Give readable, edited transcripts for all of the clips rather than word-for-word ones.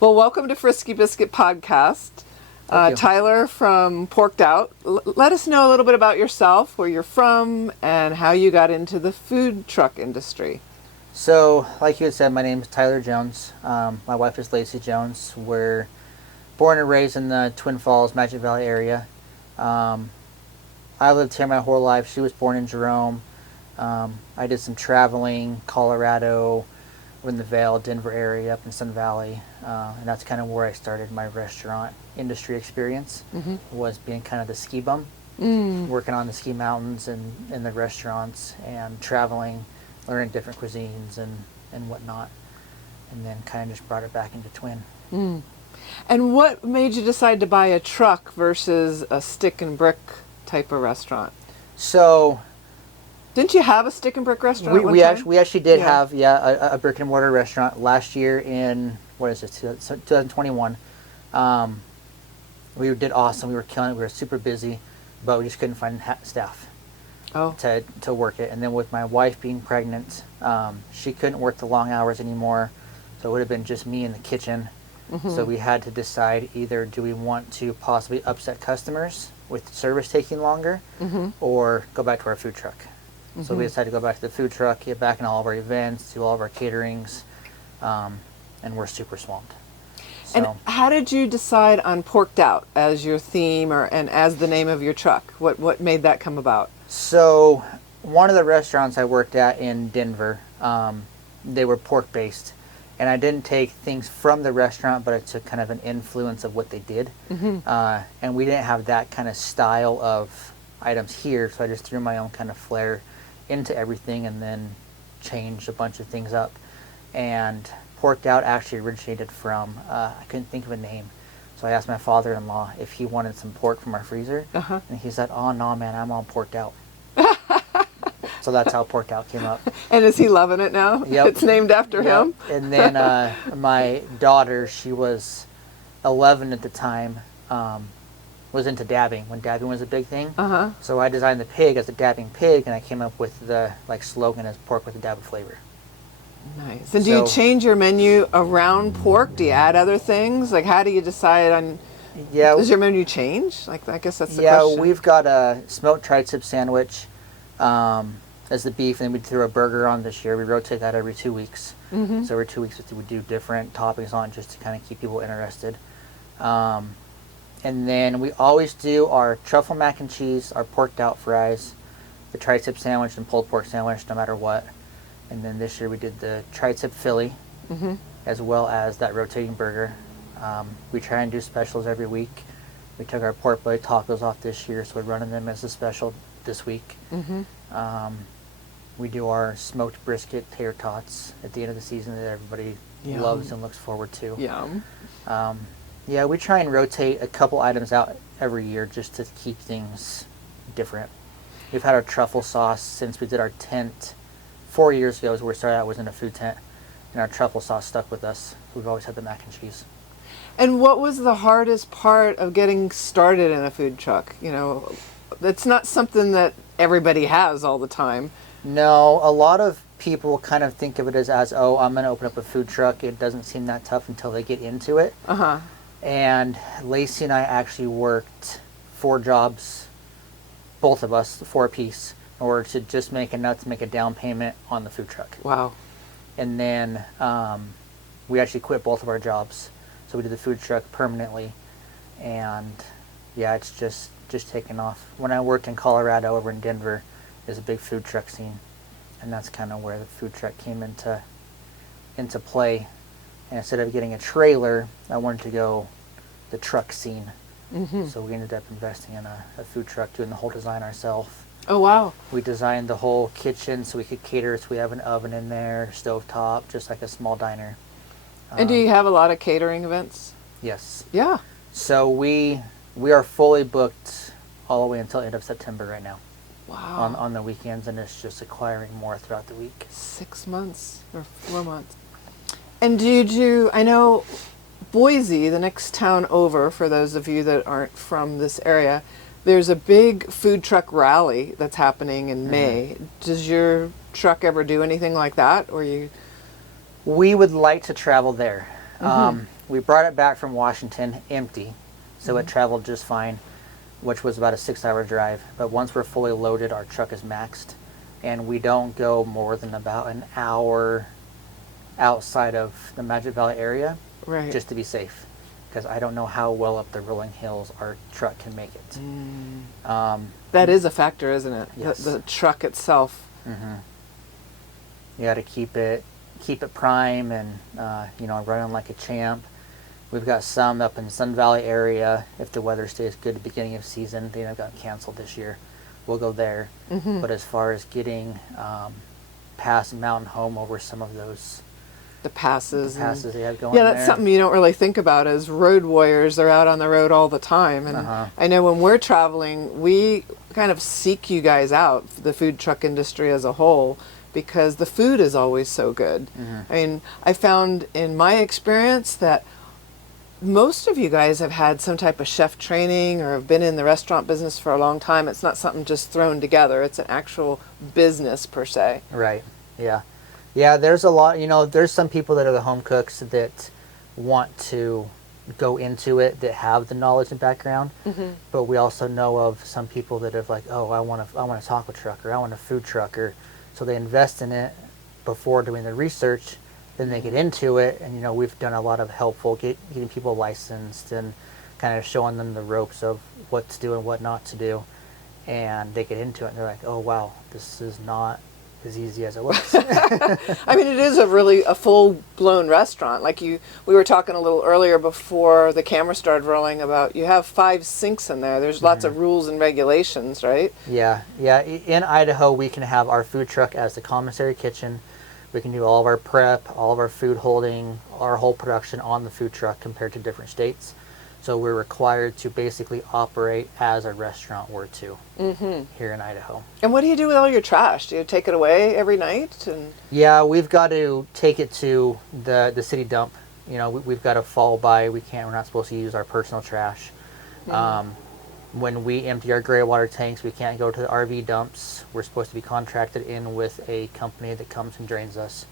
Well, welcome to Frisky Biscuit Podcast. Tyler from Porked Out. Let us know a little bit about yourself, where you're from, and how you got into the food truck industry. So, like you had said, my name is Tyler Jones. My wife is Lacey Jones. We're born and raised in the Twin Falls, Magic Valley area. I lived here my whole life. She was born in Jerome. I did some traveling, Colorado, in the Vail, Denver area, up in Sun Valley. And that's kind of where I started my restaurant industry experience, was being kind of the ski bum, working on the ski mountains and in the restaurants and traveling, learning different cuisines and whatnot. And then kind of just brought it back into Twin. And what made you decide to buy a truck versus a stick and brick type of restaurant? So, didn't you have a stick and brick restaurant? We actually did have a brick and mortar restaurant last year in 2021. We did awesome. We were killing it. We were super busy, but we just couldn't find staff to work it. And then with my wife being pregnant, she couldn't work the long hours anymore, so it would have been just me in the kitchen. So we had to decide, either do we want to possibly upset customers with service taking longer, or go back to our food truck. So we decided to go back to the food truck, get back in all of our events, do all of our caterings, and we're super swamped. So, and how did you decide on Porked Out as your theme and as the name of your truck? What made that come about? So one of the restaurants I worked at in Denver, they were pork based, and I didn't take things from the restaurant, but I took kind of an influence of what they did. And we didn't have that kind of style of items here, so I just threw my own kind of flair into everything and then changed a bunch of things up. And Porked Out actually originated from, I couldn't think of a name, so I asked my father-in-law if he wanted some pork from our freezer, and he said, "Oh no, man, I'm all porked out." So that's how Porked Out came up. And is he loving it now? Yep. It's named after him? And then my daughter, she was 11 at the time, was into dabbing when dabbing was a big thing. So I designed the pig as a dabbing pig, and I came up with the slogan as pork with a dab of flavor. Nice. And do you change your menu around pork? Do you add other things? Like, how do you decide on? Yeah. Does your menu change? Like, I guess that's the question. Yeah, we've got a smoked tri-tip sandwich as the beef, and then we threw a burger on this year. We rotate that every 2 weeks. So every 2 weeks we do different toppings on, just to kind of keep people interested. And then we always do our truffle mac and cheese, our porked out fries, the tri-tip sandwich and pulled pork sandwich, no matter what. And then this year we did the tri-tip Philly, as well as that rotating burger. We try and do specials every week. We took our pork belly tacos off this year, so we're running them as a special this week. We do our smoked brisket tater tots at the end of the season that everybody loves and looks forward to. Yum. Yeah, we try and rotate a couple items out every year just to keep things different. We've had our truffle sauce since we did our tent 4 years ago. Is where we started out, was in a food tent, and our truffle sauce stuck with us. We've always had the mac and cheese. And what was the hardest part of getting started in a food truck? You know, it's not something that everybody has all the time. No, a lot of people kind of think of it as oh, I'm going to open up a food truck. It doesn't seem that tough until they get into it. And Lacey and I actually worked 4 jobs, both of us, 4 apiece, in order to just make enough to make a down payment on the food truck. Wow. And then we actually quit both of our jobs. So we did the food truck permanently. And yeah, it's just taken off. When I worked in Colorado, over in Denver, there's a big food truck scene. And that's kind of where the food truck came into play. And instead of getting a trailer, I wanted to go the truck scene. So we ended up investing in a food truck, doing the whole design ourselves. Oh, wow. We designed the whole kitchen so we could cater. So we have an oven in there, stovetop, just like a small diner. And do you have a lot of catering events? Yes. Yeah. So we are fully booked all the way until end of September right now. Wow. On the weekends, and it's just acquiring more throughout the week. 6 months or 4 months. And I know Boise, the next town over, for those of you that aren't from this area, there's a big food truck rally that's happening in May. Does your truck ever do anything like that, or you? We would like to travel there. we brought it back from Washington empty, so it traveled just fine, which was about a 6-hour drive. But once we're fully loaded, our truck is maxed, and we don't go more than about an hour outside of the Magic Valley area, Right. just to be safe, because I don't know how well up the rolling hills our truck can make it. That is a factor, isn't it? Yes. The truck itself. You got to keep it prime and running like a champ. We've got some up in Sun Valley area. If the weather stays good at the beginning of season, they got canceled this year. We'll go there. But as far as getting past Mountain Home over some of those The passes. they have going Yeah, that's there. something you don't really think about as road warriors. They're out on the road all the time. And I know when we're traveling, we kind of seek you guys out, the food truck industry as a whole, because the food is always so good. I mean, I found in my experience that most of you guys have had some type of chef training or have been in the restaurant business for a long time. It's not something just thrown together. It's an actual business per se. Right. Yeah. Yeah, there's a lot, there's some people that are the home cooks that want to go into it, that have the knowledge and background. But we also know of some people that have I want a taco truck, or I want a food truck, or so they invest in it before doing the research. Then they get into it, and we've done a lot of helpful getting people licensed and kind of showing them the ropes of what to do and what not to do. And they get into it, and they're like, "Oh wow, this is not as easy as it looks." I mean, it is a full-blown restaurant. We were talking a little earlier before the camera started rolling about you have 5 sinks in there. There's lots of rules and regulations, right? Yeah. In Idaho, we can have our food truck as the commissary kitchen. We can do all of our prep, all of our food holding, our whole production on the food truck compared to different states. So we're required to basically operate as a restaurant were to here in Idaho. And what do you do with all your trash? Do you take it away every night? Yeah, we've got to take it to the city dump. We've got to fall by. We're not supposed to use our personal trash. When we empty our gray water tanks, we can't go to the RV dumps. We're supposed to be contracted in with a company that comes and drains us.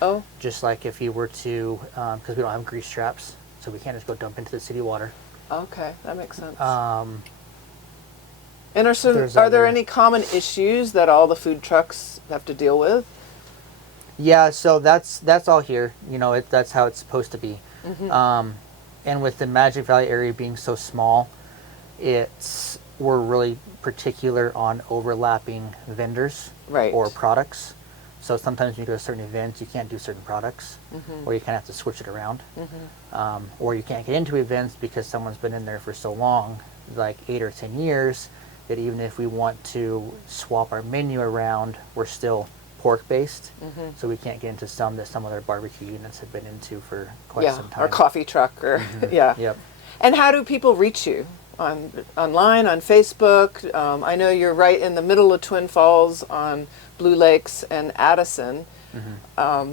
Oh. Just like if you were to, because we don't have grease traps, so we can't just go dump into the city water. Okay, that makes sense. Um, and are there any common issues that all the food trucks have to deal with? Yeah, so that's all here. That's how it's supposed to be. And with the Magic Valley area being so small, we're really particular on overlapping vendors or products. So sometimes when you go to certain events, you can't do certain products, or you kind of have to switch it around. Or you can't get into events because someone's been in there for so long, like 8 or 10 years, that even if we want to swap our menu around, we're still pork-based. So we can't get into some that some other barbecue units have been into for quite some time. Or coffee truck, or Yep. And how do people reach you? Online, on Facebook? I know you're right in the middle of Twin Falls on Blue Lakes and Addison.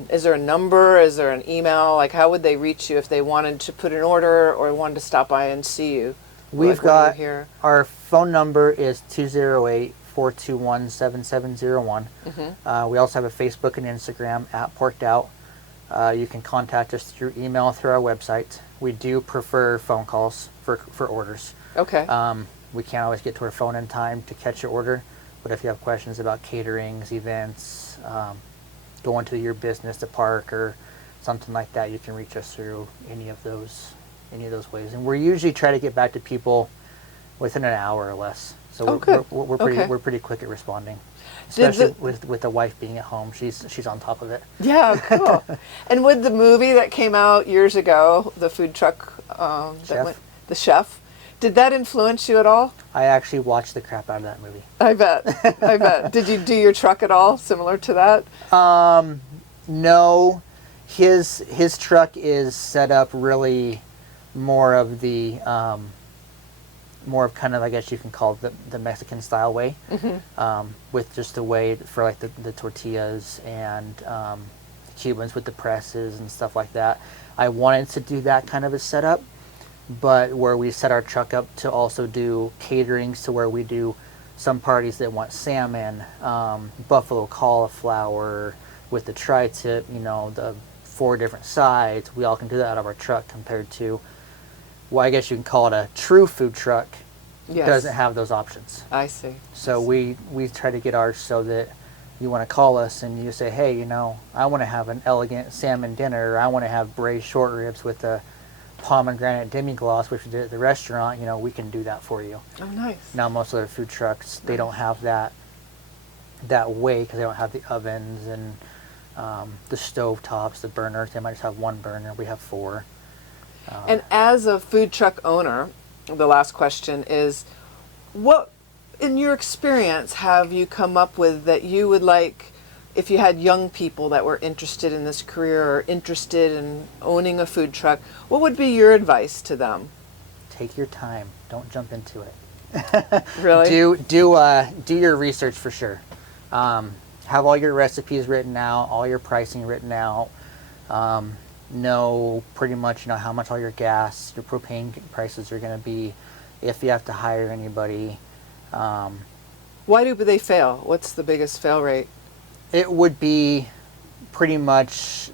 Is there a number? Is there an email? How would they reach you if they wanted to put an order or wanted to stop by and see you? We've got our phone number is 208-421-7701. We also have a Facebook and Instagram at Porked Out. You can contact us through email, through our website. We do prefer phone calls for orders. Okay. We can't always get to our phone in time to catch your order, but if you have questions about caterings, events, going to your business to park or something like that, you can reach us through any of those ways. And we usually try to get back to people within an hour or less. So we're pretty quick at responding, especially with the wife being at home. She's on top of it. Yeah, cool. And with the movie that came out years ago, the food truck, the chef, did that influence you at all? I actually watched the crap out of that movie. I bet. Did you do your truck at all similar to that? No. His truck is set up really more of kind of, I guess you can call it the Mexican style way, with just the way for the tortillas and Cubans with the presses and stuff like that. I wanted to do that kind of a setup, but where we set our truck up to also do caterings, to where we do some parties that want salmon, buffalo cauliflower with the tri-tip, the 4 different sides. We all can do that out of our truck compared to, well, I guess you can call it a true food truck. Yes. Doesn't have those options. I see. So we try to get ours so that you want to call us and you say, hey, I want to have an elegant salmon dinner, or I want to have braised short ribs with a pomegranate demi-glace, which we did at the restaurant. We can do that for you. Oh, nice. Now, most other food trucks, they don't have that way because they don't have the ovens and the stove tops, the burners. They might just have 1 burner. We have 4. And as a food truck owner, the last question is, what, in your experience, have you come up with that you would like, if you had young people that were interested in this career or interested in owning a food truck, what would be your advice to them? Take your time. Don't jump into it. Really? Do your research for sure. Have all your recipes written out, all your pricing written out. Know pretty much how much all your gas, your propane prices are going to be, if you have to hire anybody. Why do they fail? What's the biggest fail rate? It would be pretty much,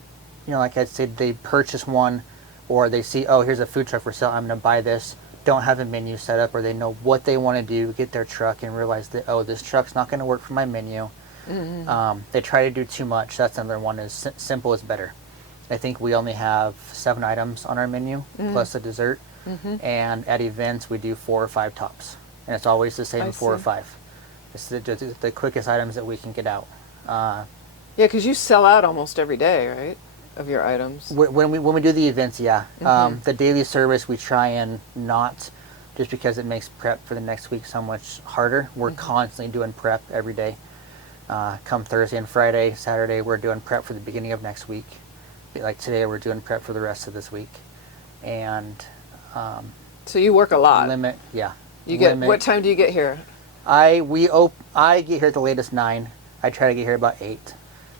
like I said, they purchase one, or they see, oh, here's a food truck for sale, I'm going to buy this. Don't have a menu set up, or they know what they want to do, get their truck, and realize that, oh, this truck's not going to work for my menu. Mm-hmm. They try to do too much. That's another one, is simple is better. I think we only have 7 items on our menu, plus a dessert. Mm-hmm. And at events, we do 4 or 5 tops. And it's always the same 4 or 5. It's the quickest items that we can get out. Yeah, because you sell out almost every day, right, of your items? When we do the events, yeah. Mm-hmm. The daily service, we try and not, just because it makes prep for the next week so much harder. We're constantly doing prep every day. Come Thursday and Friday, Saturday, we're doing prep for the beginning of next week. Like today, we're doing prep for the rest of this week. And so you work a lot. Yeah. What time do you get here? I get here at the latest 9. I try to get here about 8,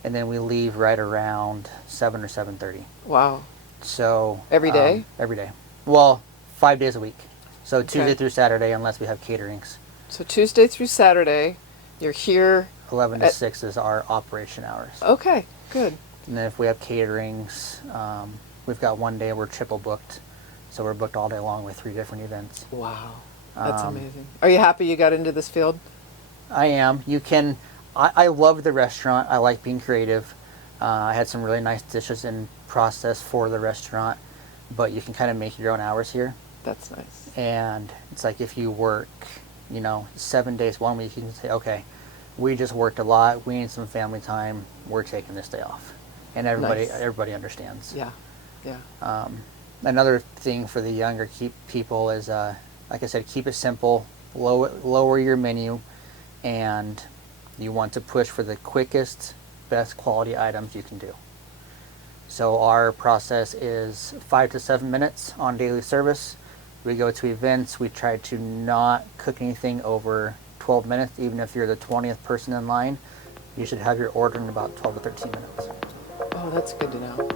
and then we leave right around 7 or 7:30. Wow. So every day? Every day. Well, 5 days a week. So Tuesday through Saturday, unless we have caterings. So Tuesday through Saturday, you're here. 11 to 6 is our operation hours. Okay, good. And then if we have caterings, we've got one day we're triple booked. So we're booked all day long with 3 different events. Wow. That's amazing. Are you happy you got into this field? I am. I love the restaurant. I like being creative. I had some really nice dishes in process for the restaurant, but you can kind of make your own hours here. That's nice. And it's like if you work, 7 days, 1 week, you can say, okay, we just worked a lot. We need some family time. We're taking this day off. And everybody understands. Yeah, yeah. Another thing for the younger people is, like I said, keep it simple, lower your menu, and you want to push for the quickest, best quality items you can do. So our process is 5 to 7 minutes on daily service. We go to events. We try to not cook anything over 12 minutes. Even if you're the 20th person in line, you should have your order in about 12 to 13 minutes. Oh, that's good to know.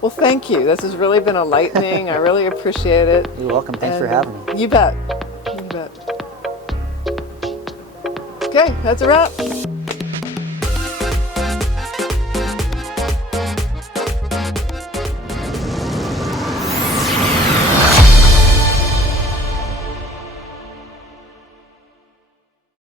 Well, thank you. This has really been enlightening. I really appreciate it. You're welcome. Thanks for having me. You bet. You bet. Okay, that's a wrap.